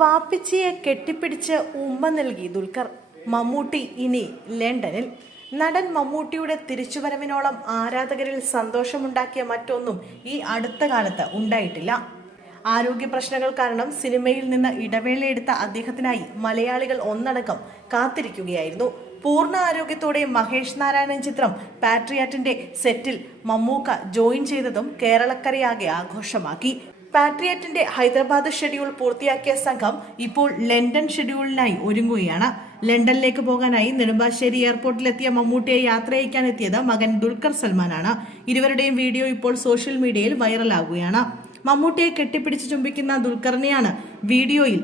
വാപ്പിച്ചിയെ കെട്ടിപ്പിടിച്ച് ഉമ്മ നൽകി ദുൽഖർ. മമ്മൂട്ടി ഇനി ലണ്ടനിൽ. നടൻ മമ്മൂട്ടിയുടെ തിരിച്ചുവരവിനോളം ആരാധകരിൽ സന്തോഷമുണ്ടാക്കിയ മറ്റൊന്നും ഈ അടുത്ത കാലത്ത് ഉണ്ടായിട്ടില്ല. ആരോഗ്യ പ്രശ്നങ്ങൾ കാരണം സിനിമയിൽ നിന്ന് ഇടവേളയെടുത്ത അദ്ദേഹത്തിനായി മലയാളികൾ ഒന്നടങ്കം കാത്തിരിക്കുകയായിരുന്നു. പൂർണ്ണ ആരോഗ്യത്തോടെ മഹേഷ് നാരായണൻ ചിത്രം പാട്രിയാറ്റിന്റെ സെറ്റിൽ മമ്മൂക്ക ജോയിൻ ചെയ്തതും കേരളക്കരയാകെ ആഘോഷമാക്കി. പാട്രിയാറ്റിന്റെ ഹൈദരാബാദ് ഷെഡ്യൂൾ പൂർത്തിയാക്കിയ സംഘം ഇപ്പോൾ ലണ്ടൻ ഷെഡ്യൂളിനായി ഒരുങ്ങുകയാണ്. ലണ്ടനിലേക്ക് പോകാനായി നെടുമ്പാശ്ശേരി എയർപോർട്ടിലെത്തിയ മമ്മൂട്ടിയെ യാത്രയയക്കാനെത്തിയത് മകൻ ദുൽഖർ സൽമാനാണ്. ഇരുവരുടെയും വീഡിയോ ഇപ്പോൾ സോഷ്യൽ മീഡിയയിൽ വൈറലാകുകയാണ്. മമ്മൂട്ടിയെ കെട്ടിപ്പിടിച്ച് ചുംബിക്കുന്ന ദുൽഖറിനെയാണ് വീഡിയോയിൽ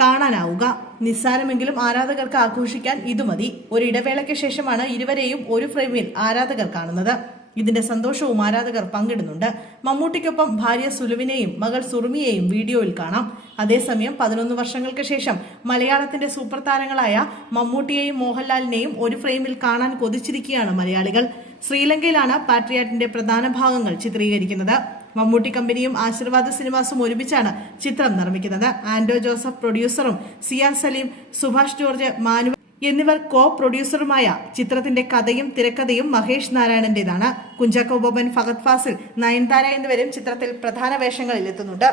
കാണാനാവുക. നിസ്സാരമെങ്കിലും ആരാധകർക്ക് ആഘോഷിക്കാൻ ഇത് മതി. ഒരു ഇടവേളയ്ക്ക് ശേഷമാണ് ഇരുവരെയും ഒരു ഫ്രെയിമിൽ ആരാധകർ കാണുന്നത്. ഇതിന്റെ സന്തോഷവും ആരാധകർ പങ്കിടുന്നുണ്ട്. മമ്മൂട്ടിക്കൊപ്പം ഭാര്യ സുലുവിനെയും മകൾ സുറുമിയെയും വീഡിയോയിൽ കാണാം. അതേസമയം 11 വർഷങ്ങൾക്ക് ശേഷം മലയാളത്തിന്റെ സൂപ്പർ താരങ്ങളായ മമ്മൂട്ടിയെയും മോഹൻലാലിനെയും ഒരു ഫ്രെയിമിൽ കാണാൻ കൊതിച്ചിരിക്കുകയാണ് മലയാളികൾ. ശ്രീലങ്കയിലാണ് പാട്രിയാറ്റിന്റെ പ്രധാന ഭാഗങ്ങൾ ചിത്രീകരിക്കുന്നത്. മമ്മൂട്ടി കമ്പനിയും ആശീർവാദ് സിനിമാസും ഒരുമിച്ചാണ് ചിത്രം നിർമ്മിക്കുന്നത്. ആൻഡോ ജോസഫ് പ്രൊഡ്യൂസറും സിയാർ സലീം, സുഭാഷ് ജോർജ്, മാനുവൽ എന്നിവർ കോ പ്രൊഡ്യൂസറുമായ ചിത്രത്തിന്റെ കഥയും തിരക്കഥയും മഹേഷ് നാരായണന്റേതാണ്. കുഞ്ചാക്കോ ബോബൻ, ഫഹദ് ഫാസിൽ, നയൻതാര എന്നിവരും ചിത്രത്തിൽ പ്രധാന വേഷങ്ങളിൽ എത്തുന്നുണ്ട്.